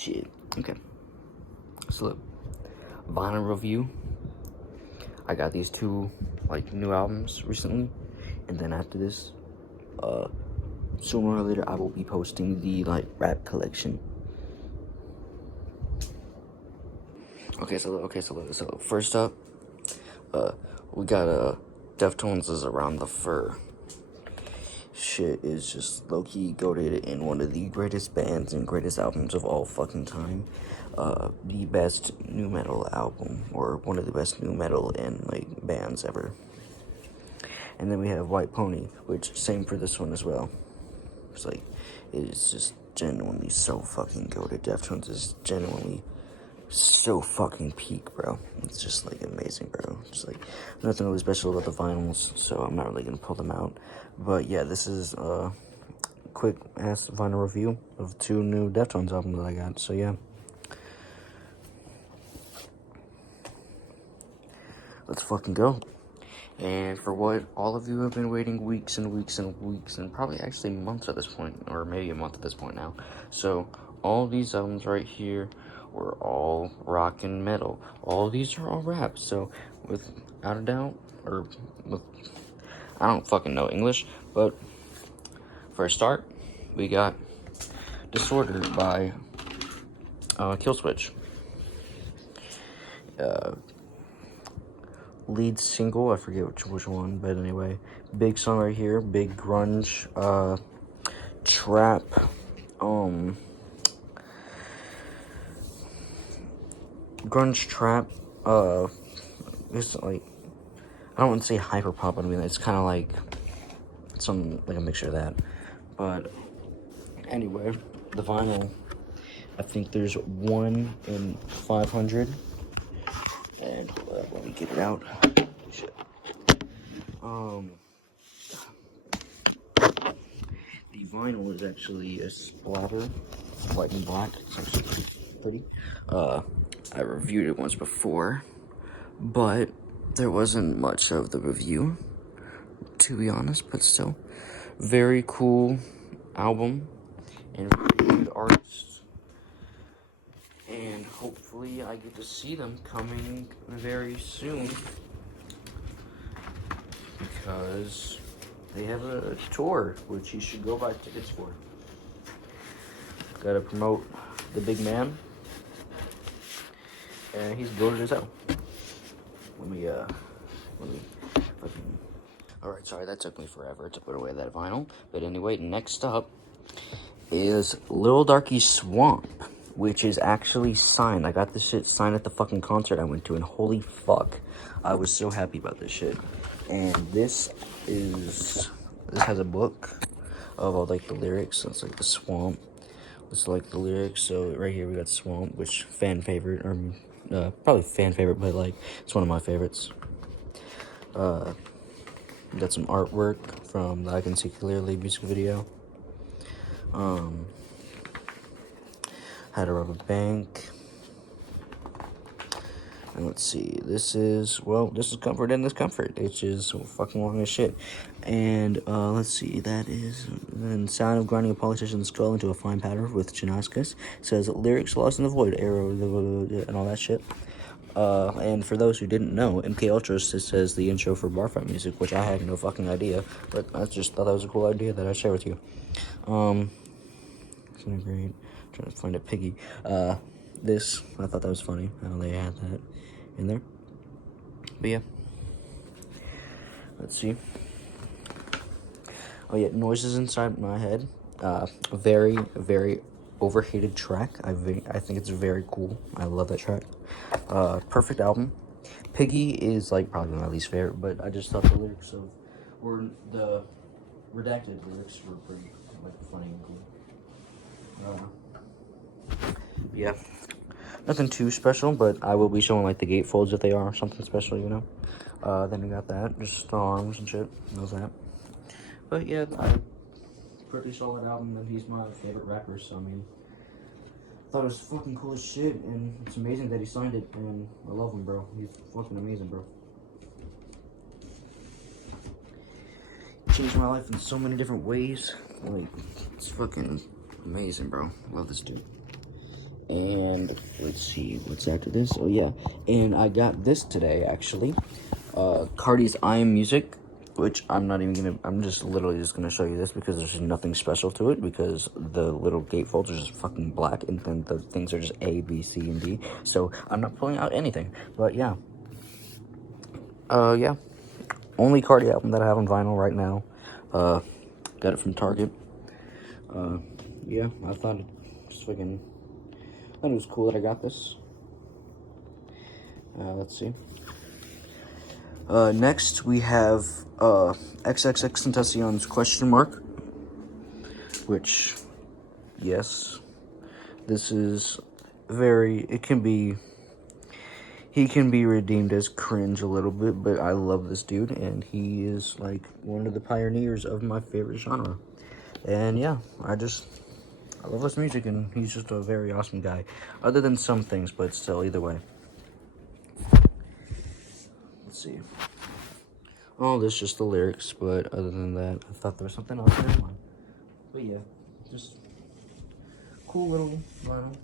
Shit. Okay. So look, vinyl review. I got these two like new albums recently, and then after this, sooner or later I will be posting the like rap collection. Okay, so first up, we got Deftones is Around the Fur. Shit is just low-key goated in one of the greatest bands and greatest albums of all fucking time. The best new metal album, or one of the best new metal and like bands ever. And then we have White Pony, which same for this one as well. It's like, it is just genuinely so fucking goated. Deftones is genuinely so fucking peak, bro. It's just like amazing, bro. Just like nothing really special about the vinyls, so I'm not really gonna pull them out. But yeah, this is a quick ass vinyl review of two new Deftones albums that I got. So yeah, let's fucking go. And for what all of you have been waiting weeks and weeks and weeks, and probably actually months at this point, or maybe a month at this point now. So all these albums right here were all rock and metal. All these are all rap. So without a doubt, or with, I don't fucking know English, but for a start, we got Disorder by Killswitch. Lead single, I forget which one, but anyway, big song right here, big grunge, trap, grunge trap, it's like, I don't want to say hyper pop, I mean, it's kind of like like a mixture of that, but anyway, the vinyl, I think there's 1 in 500, and hold up, let me get it out. Shit. The vinyl is actually a splatter, white and black. It's actually pretty. I reviewed it once before, but there wasn't much of the review, to be honest. But still, very cool album and really good artists. And hopefully, I get to see them coming very soon, because they have a tour, which you should go buy tickets for. Gotta promote the big man, and he's goated as hell. Let me fucking. Alright, sorry, that took me forever to put away that vinyl. But anyway, next up is Lil Darkie Swamp, which is actually signed. I got this shit signed at the fucking concert I went to, and holy fuck, I was so happy about this shit. And this has a book of all like the lyrics. So it's like the swamp. It's like the lyrics. So right here we got Swamp, which fan favorite, or probably fan favorite, but like it's one of my favorites. We got some artwork from the I Can See Clearly music video. How to Rob a Bank. And let's see, this is Comfort in Discomfort, which is so fucking long as shit. And let's see, that is then Sound of Grinding a Politician's Skull into a Fine Powder with Jschlatt. Says lyrics lost in the void, arrow, and all that shit. And for those who didn't know, MK Ultra says the intro for bar fight music, which I had no fucking idea, but I just thought that was a cool idea that I'd share with you. Something great. Trying to find a piggy. This, I thought that was funny, how they had that in there. But yeah. Let's see. Oh yeah, Noises Inside My Head. Very, very overhated track. I think it's very cool. I love that track. Perfect album. Piggy is like probably my least favorite, but I just thought the lyrics were the redacted lyrics were pretty like funny and cool. Yeah, nothing too special, but I will be showing like the gatefolds if they are something special, you know. Then we got that, just the arms and shit, knows that. But yeah, pretty solid album, and he's my favorite rapper, so I mean, thought it was fucking cool as shit, and it's amazing that he signed it, and I love him, bro. He's fucking amazing, bro. Changed my life in so many different ways. Like, it's fucking amazing, bro. Love this dude. And let's see, what's after this? Oh yeah, and I got this today actually. Carti's I Am Music, which I'm not even gonna, I'm just literally just gonna show you this because there's nothing special to it because the little gatefolds are just fucking black and then the things are just A, B, C, and D. So I'm not pulling out anything, but yeah. Yeah. Only Carti album that I have on vinyl right now. Got it from Target. Yeah, I thought it was fucking, I thought it was cool that I got this. Let's see. Next we have XXXTentacion's Question Mark, which, yes, this is very, he can be redeemed as cringe a little bit, but I love this dude, and he is like one of the pioneers of my favorite genre. And yeah, I love his music, and he's just a very awesome guy. Other than some things, but still, either way. Let's see. Oh, this is just the lyrics, but other than that, I thought there was something else. Never mind. But yeah, just cool little vinyl.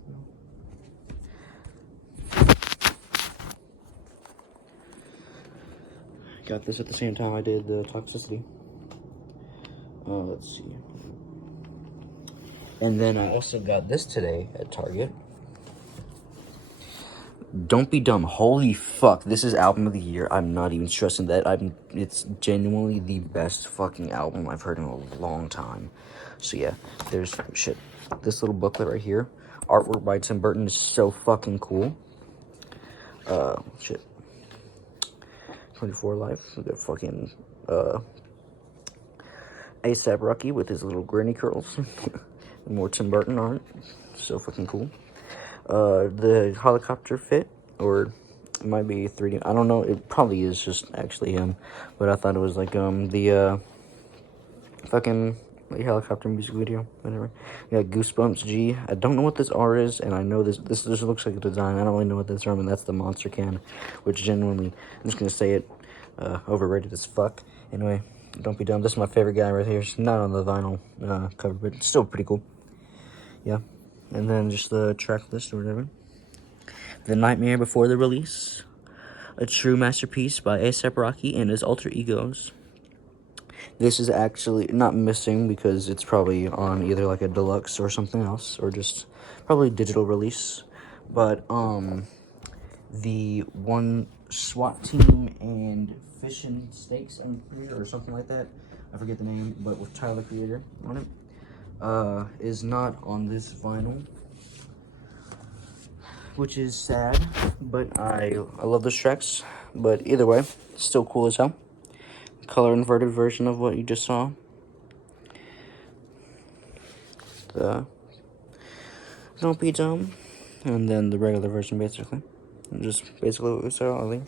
Got this at the same time I did the Toxicity. Let's see. And then I also got this today at Target. Don't Be Dumb. Holy fuck, this is album of the year. I'm not even stressing that. It's genuinely the best fucking album I've heard in a long time. So yeah, there's shit. This little booklet right here. Artwork by Tim Burton is so fucking cool. Shit. 24 Life. We got fucking A$AP Rocky with his little granny curls. More Tim Burton art. So fucking cool. The helicopter fit, or it might be 3D. I don't know. It probably is just actually him, but I thought it was like the fucking like helicopter music video, whatever. Yeah, Goosebumps G. I don't know what this R is, and I know this just looks like a design. I don't really know what that's from, and that's the Monster Can, which genuinely, I'm just gonna say it, overrated as fuck. Anyway, Don't Be Dumb. This is my favorite guy right here. It's not on the vinyl cover, but it's still pretty cool. Yeah. And then just the track list or whatever. The Nightmare Before the Release. A True Masterpiece by A$AP Rocky and his alter egos. This is actually not missing because it's probably on either like a deluxe or something else, or just probably digital release. But the one SWAT team and Fish and Steaks, I'm pretty sure, or something like that. I forget the name, but with Tyler Creator on it. Is not on this vinyl, which is sad, but I love those tracks. But either way, still cool as hell. Color inverted version of what you just saw. The Don't Be Dumb, and then the regular version basically. And just basically what we saw earlier.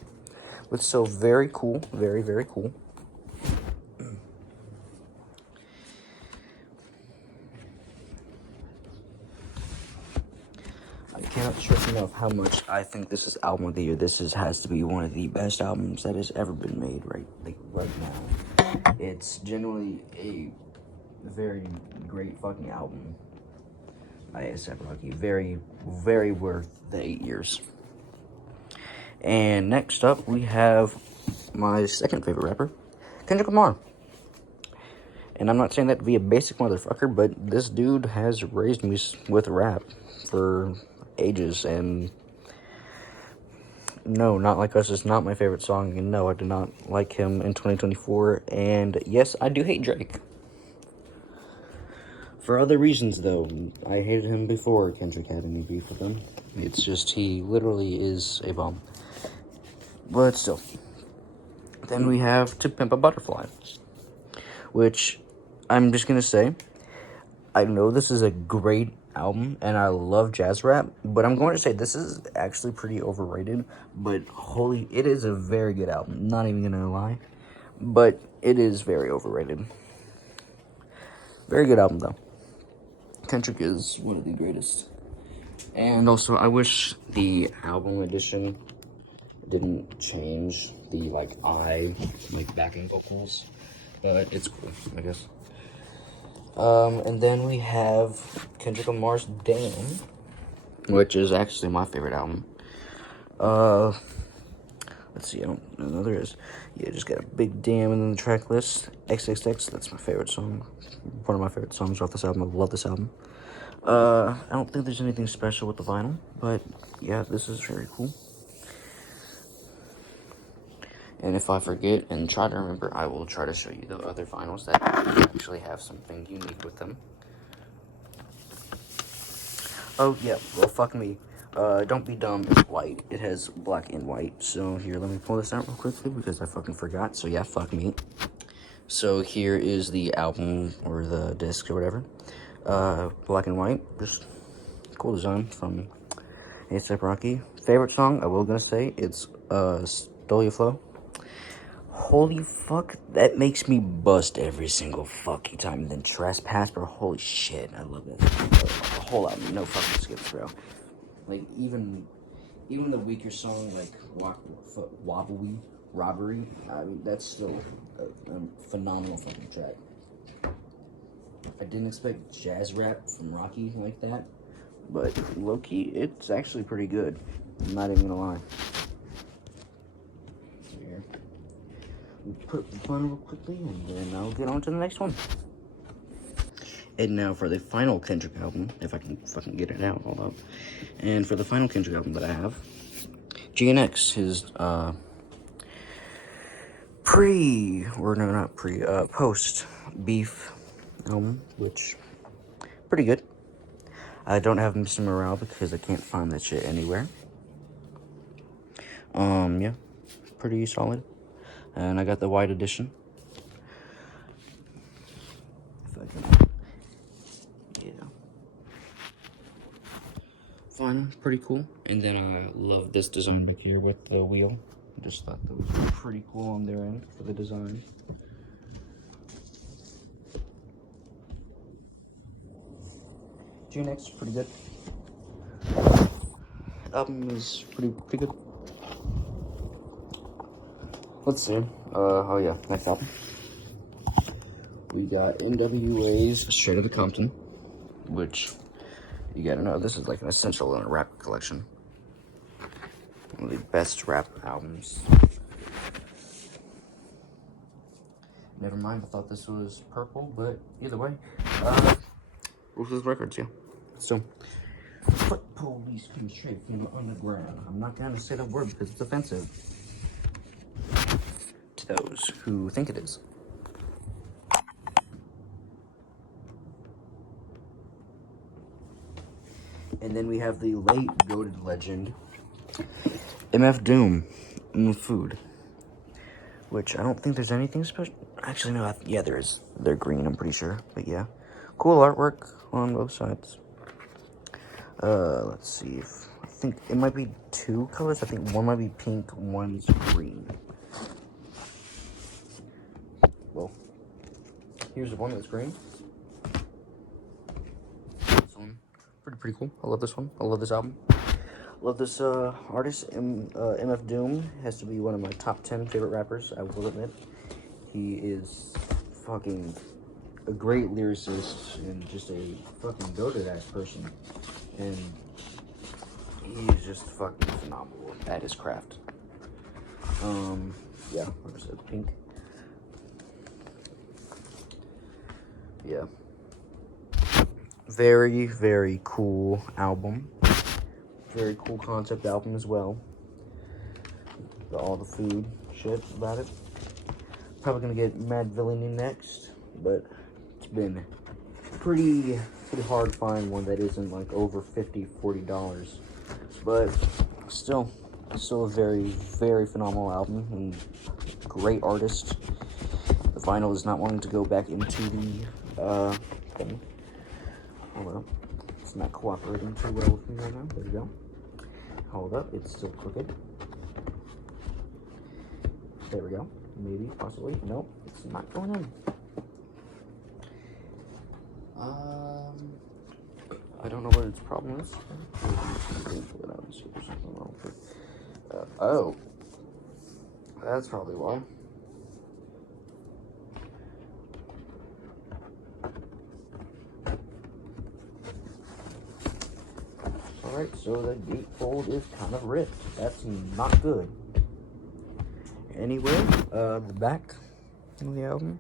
But still very cool, very, very cool. I cannot stress enough how much I think this is album of the year. This has to be one of the best albums that has ever been made right now. It's genuinely a very great fucking album by A$AP Rocky. Very, very worth the 8 years. And next up, we have my second favorite rapper, Kendrick Lamar. And I'm not saying that to be a basic motherfucker, but this dude has raised me with rap for ages, and no, Not Like Us is not my favorite song, and no, I did not like him in 2024, and yes, I do hate Drake. For other reasons, though. I hated him before Kendrick had any beef with him. It's just, he literally is a bomb. But still. Then we have To Pimp a Butterfly, which I'm just gonna say, I know this is a great album, and I love jazz rap, but I'm going to say this is actually pretty overrated, but it is a very good album, not even gonna lie, but it is very overrated. Very good album, though. Kendrick is one of the greatest. And also, I wish the album edition didn't change the, backing vocals, but it's cool, I guess. And then we have Kendrick Lamar's Damn, which is actually my favorite album. Let's see, I don't know there is. Yeah, just got a big damn in the track list. XXX, that's my favorite song. One of my favorite songs off this album. I love this album. I don't think there's anything special with the vinyl, but yeah, this is very cool. And if I forget and try to remember, I will try to show you the other vinyls that actually have something unique with them. Oh, yeah, well, fuck me. Don't Be Dumb is white. It has black and white. So here, let me pull this out real quickly because I fucking forgot. So yeah, fuck me. So here is the album or the disc or whatever. Black and white. Just cool design from A$AP Rocky. Favorite song, I will gonna say, it's Stole Your Flow. Holy fuck, that makes me bust every single fucking time. And then Trespass, bro, holy shit, I love that. The whole album, no fucking skips, bro. Like, even the weaker song, like Wobbly, Robbery, I mean, that's still a phenomenal fucking track. I didn't expect jazz rap from Rocky like that, but low-key, it's actually pretty good. I'm not even gonna lie. Put the fun real quickly, and then I'll get on to the next one. And now for the final Kendrick album, if I can fucking get it out, hold up. And for the final Kendrick album that I have, GNX, his post beef album, which pretty good. I don't have Mr. Morale because I can't find that shit anywhere. Yeah, pretty solid. And I got the white edition. If I can, yeah. Fun, pretty cool. And then I love this design back here with the wheel. Just thought that was pretty cool on their end for the design. GNX, pretty good. Album is pretty good. Let's see. Oh yeah, next album. We got N.W.A's Straight Outta Compton, which you gotta know, this is like an essential in a rap collection. One of the best rap albums. Never mind, I thought this was purple, but either way, Ruthless Records, yeah. So, foot police come straight from the underground. I'm not gonna say that word because it's offensive to those who think it is. And then we have the late goated legend, MF Doom, Food, which I don't think there's anything special. Actually, no, yeah, there is. They're green, I'm pretty sure, but yeah. Cool artwork on both sides. Let's see if, I think it might be two colors. I think one might be pink, one's green. Well, here's the one that's green. This one, pretty cool. I love this one. I love this album. Love this artist. MF Doom has to be one of my top 10 favorite rappers, I will admit. He is fucking a great lyricist and just a fucking goated ass person. And he's just fucking phenomenal at his craft. Yeah, like I said, pink. Yeah. Very, very cool album. Very cool concept album as well. All the food shit about it. Probably gonna get Mad Villainy next, but it's been pretty hard to find one that isn't like over $40. But still a very, very phenomenal album and great artist. The vinyl is not wanting to go back into the thing. Hold up. It's not cooperating too well with me right now. There we go. Hold up. It's still crooked. There we go. Maybe, possibly. Nope. It's not going in. I don't know what its problem is. Oh. That's probably why. Alright, so the gatefold is kind of ripped. That's not good. Anyway, the back of the album,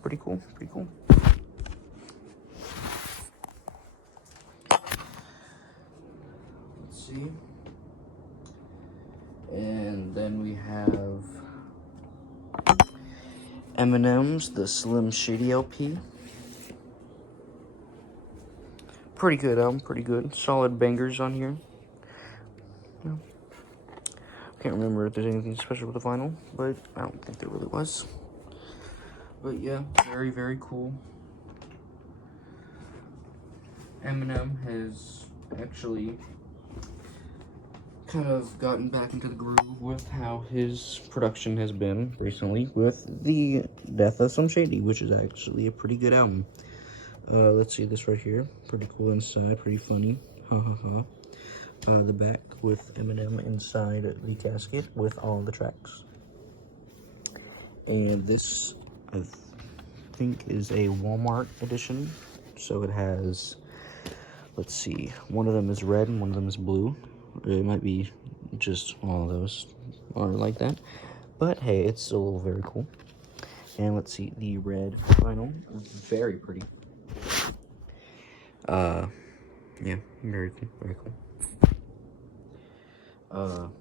pretty cool, pretty cool. Let's see. And then we have Eminem's The Slim Shady LP. Pretty good album, pretty good. Solid bangers on here. Yeah. Can't remember if there's anything special with the vinyl, but I don't think there really was. But yeah, very, very cool. Eminem has actually kind of gotten back into the groove with how his production has been recently with the Death of Slim Shady, which is actually a pretty good album. Let's see this right here. Pretty cool inside, pretty funny. Ha ha ha. The back with Eminem inside the casket with all the tracks. And this, I think, is a Walmart edition. So it has, let's see, one of them is red and one of them is blue. It might be just all of those are like that. But hey, it's still very cool. And let's see, the red vinyl, very pretty. Yeah, very cool, very cool.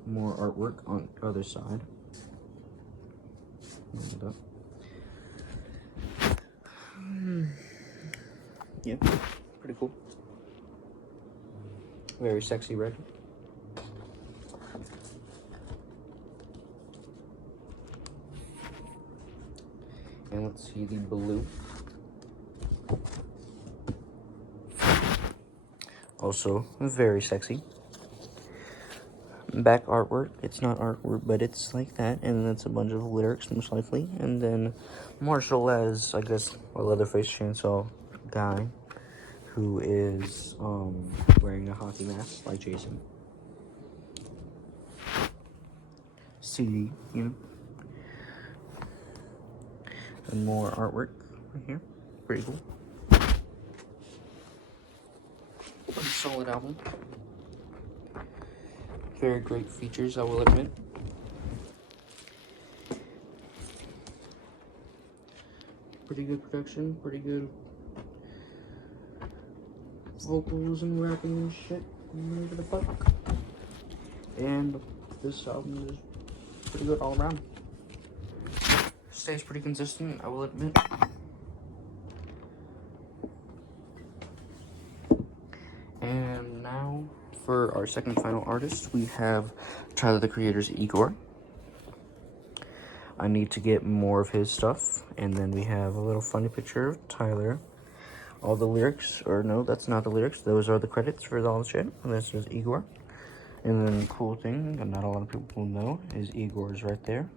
More artwork on the other side. Yeah, pretty cool. Very sexy red. And let's see the blue. Also very sexy. Back artwork, it's not artwork, but it's like that, and then it's a bunch of lyrics most likely, and then Marshall as, I guess, a Leatherface chainsaw guy who is wearing a hockey mask like Jason. CD, you know. And more artwork right here. Pretty cool. Pretty solid album. Very great features, I will admit. Pretty good production, pretty good vocals and rapping and shit. Whatever the fuck. And this album is pretty good all around. Stays pretty consistent, I will admit. And now for our second final artist, we have Tyler the Creator's Igor. I need to get more of his stuff. And then we have a little funny picture of Tyler. All the lyrics, or no, that's not the lyrics. Those are the credits for all the shit. And this is Igor. And then the cool thing that not a lot of people know is Igor's right there.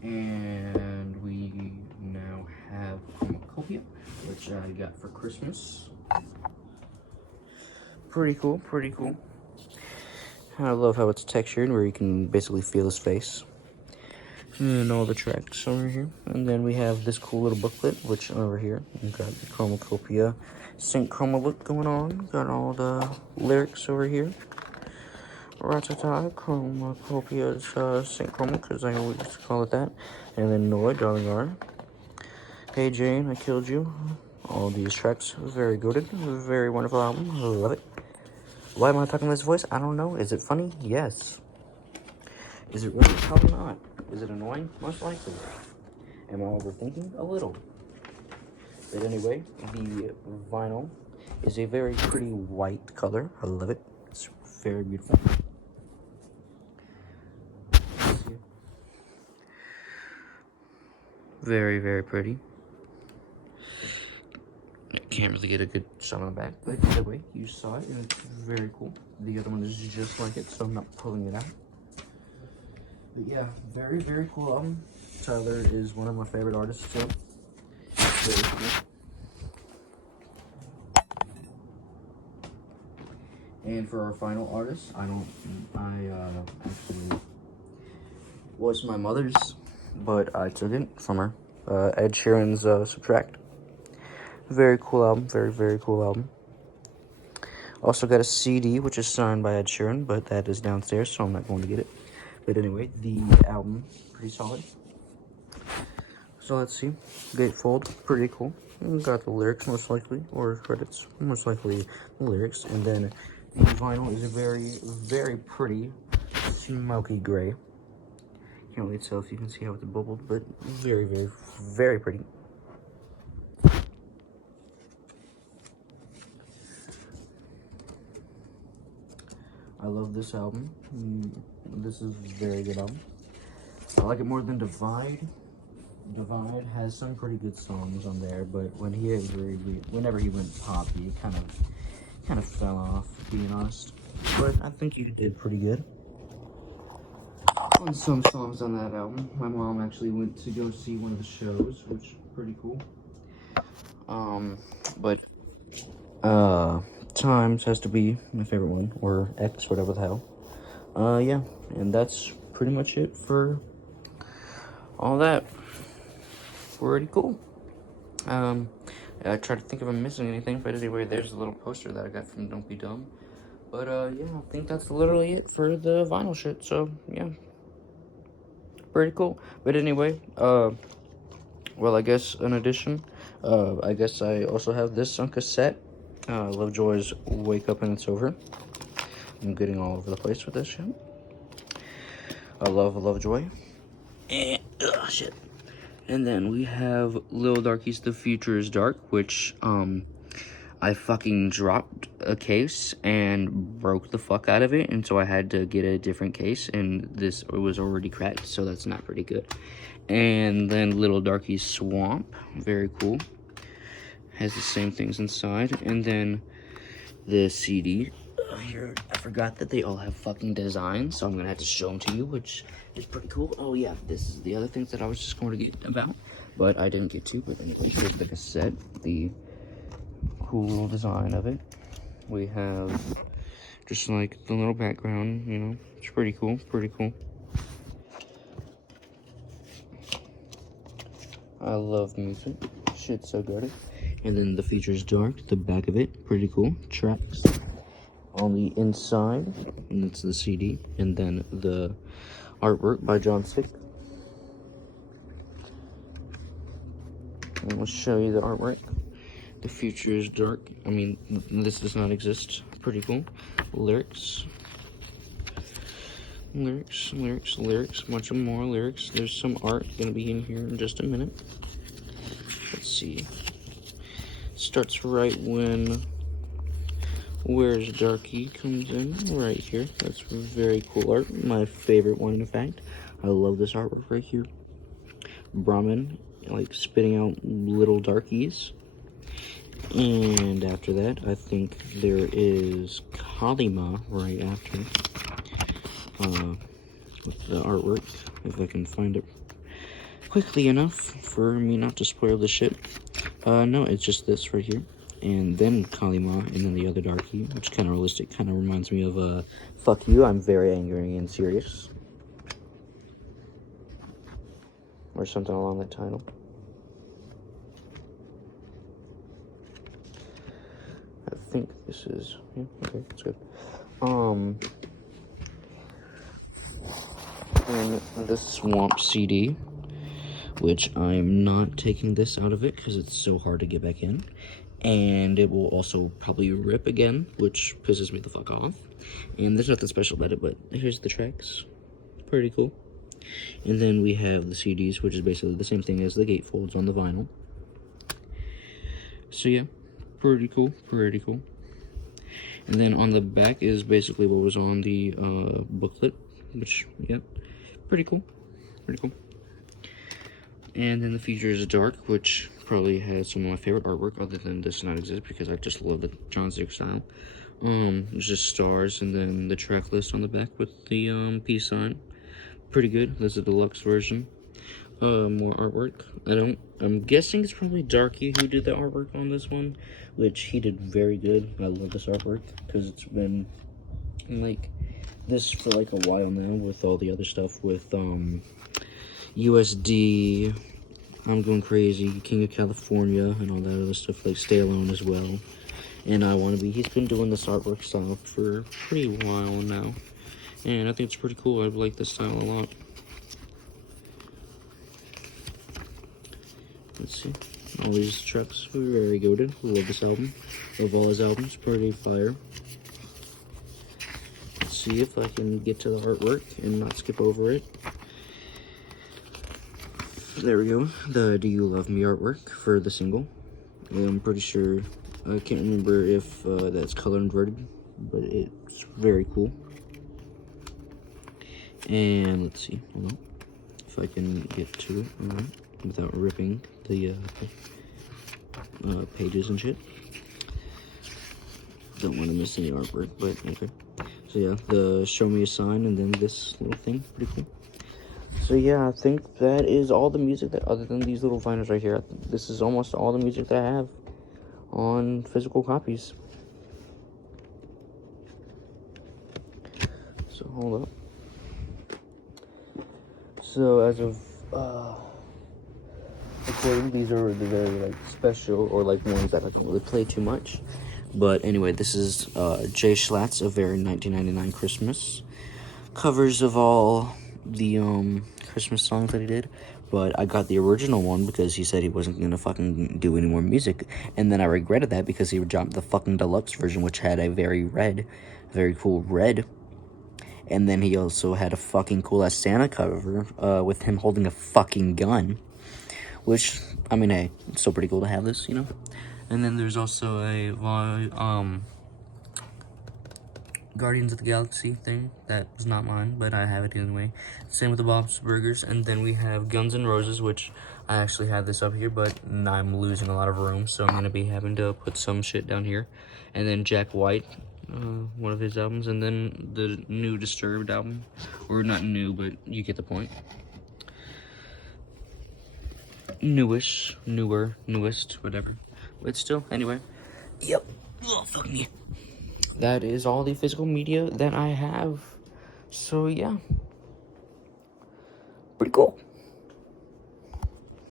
And we now have CHROMAKOPIA, which I got for Christmas. Pretty cool, pretty cool. I love how it's textured, where you can basically feel his face. And all the tracks over here. And then we have this cool little booklet, which over here, we've got the CHROMAKOPIA Sync Chroma look going on. Got all the lyrics over here. Ratata, CHROMAKOPIA's Sync Chroma, because I always call it that. And then N.W.A, Darling R. Hey Jane, I Killed You. All these tracks, very goated. Very wonderful album. I love it. Why am I talking this voice? I don't know. Is it funny? Yes. Is it really? Probably not. Is it annoying? Most likely. Am I overthinking? A little. But anyway, the vinyl is a very pretty white color. I love it. It's very beautiful. Very, very pretty. I can't really get a good shot on the back, but either way, you saw it, and it's very cool. The other one is just like it, so I'm not pulling it out. But yeah, very, very cool album. Tyler is one of my favorite artists, too. Very cool. And for our final artist, I actually was my mother's, but I took it from her. Ed Sheeran's Subtract. Very cool album. Very, very cool album. Also got a CD, which is signed by Ed Sheeran, but that is downstairs, so I'm not going to get it. But anyway, the album, pretty solid. So let's see. Gatefold, pretty cool. Got the lyrics, most likely, or credits, most likely the lyrics. And then the vinyl is a very, very pretty smoky gray. Can't really tell if you can see how it's bubbled, but very, very, very pretty. I love this album. This is a very good album. I like it more than Divide. Divide has some pretty good songs on there, but whenever he went poppy, it kind of fell off, being honest. But I think you did pretty good on some songs on that album. My mom actually went to go see one of the shows, which is pretty cool. But Times has to be my favorite one, or X, whatever the hell. Yeah, and that's pretty much it for all that. Pretty cool. I tried to think if I'm missing anything, but anyway, there's a little poster that I got from Don't Be Dumb. But yeah, I think that's literally it for the vinyl shit. So yeah, pretty cool. But anyway, well, I guess in addition, I guess I also have this on cassette. Lovejoy's Wake Up and It's Over. I'm getting all over the place with this shit. I love Lovejoy. And shit. And then we have Lil Darkie's The Future is Dark, which I fucking dropped a case and broke the fuck out of it, and so I had to get a different case, and this was already cracked, so that's not pretty good. And then Lil Darkie's Swamp, very cool. Has the same things inside. And then the CD. Here, I forgot that they all have fucking designs, so I'm gonna have to show them to you, which is pretty cool. Oh yeah, this is the other things that I was just going to get about, but I didn't get to. But anyway, here's the cassette, the cool little design of it. We have just like the little background, you know, it's pretty cool, pretty cool. I love music, shit's so good. And then the features dark, the back of it, pretty cool. Tracks on the inside, and that's the CD. And then the artwork by John Sick. And we'll show you the artwork. The future is dark. I mean, this does not exist. Pretty cool. Lyrics. Bunch of more lyrics. There's some art gonna be in here in just a minute. Let's see. Starts right when Where's Darkie comes in, right here. That's very cool art. My favorite one, in fact. I love this artwork right here. Brahmin, like, spitting out little darkies. And after that, I think there is Kalima right after. With the artwork, if I can find it quickly enough for me not to spoil the shit. No, it's just this right here. And then Kalima, and then the other Darkie, which is kind of realistic. Kind of reminds me of, fuck you, I'm very angry and serious. Or something along that title. I think this is, yeah, okay, that's good. And the Swamp CD, which I'm not taking this out of it because it's so hard to get back in. And it will also probably rip again, which pisses me the fuck off. And there's nothing special about it, but here's the tracks. Pretty cool. And then we have the CDs, which is basically the same thing as the gatefolds on the vinyl. So yeah, pretty cool, pretty cool. And then on the back is basically what was on the booklet, which, yeah, pretty cool, pretty cool. And then the feature is dark, which probably has some of my favorite artwork, other than this not exist, because I just love the John Sick style. It's just stars, and then the track list on the back with the peace sign. Pretty good. This is the deluxe version. More artwork. I'm guessing it's probably Darkie who did the artwork on this one, which he did very good. I love this artwork, because it's been, like, this for, like, a while now, with all the other stuff with, USD, I'm Going Crazy, King of California, and all that other stuff, like Stay Alone as well. And I Wanna Be. He's been doing this artwork style for a pretty while now. And I think it's pretty cool. I like this style a lot. Let's see. All these tracks were very goated. Love this album. Love all his albums. Pretty fire. Let's see if I can get to the artwork and not skip over it. There we go. The Do You Love Me artwork for the single. I'm pretty sure, I can't remember if that's color inverted, but it's very cool. And let's see, hold on, if I can get to it without ripping the pages and shit. Don't want to miss any artwork, but okay. So yeah, the Show Me a Sign and then this little thing, pretty cool. So yeah, I think that is all the music that, other than these little vinyls right here, this is almost all the music that I have on physical copies. So hold up. So as of recording, these are the very like special or like ones that I don't really play too much. But anyway, this is Jschlatt's A Very 1999 Christmas. Covers of all the Christmas songs that he did. But I got the original one because he said he wasn't gonna fucking do any more music. And then I regretted that because he dropped the fucking deluxe version, which had a very cool red. And then he also had a fucking cool ass Santa cover with him holding a fucking gun. Which, I mean, hey, it's still pretty cool to have this, you know? And then there's also a Guardians of the Galaxy thing. That was not mine, but I have it anyway. Same with the Bob's Burgers. And then we have Guns N' Roses, which I actually have this up here, but I'm losing a lot of room, so I'm going to be having to put some shit down here. And then Jack White, one of his albums. And then the new Disturbed album. Or not new, but you get the point. Newest, whatever. But still, anyway. Yep. Oh, fuck me. That is all the physical media that I have. So, yeah. Pretty cool.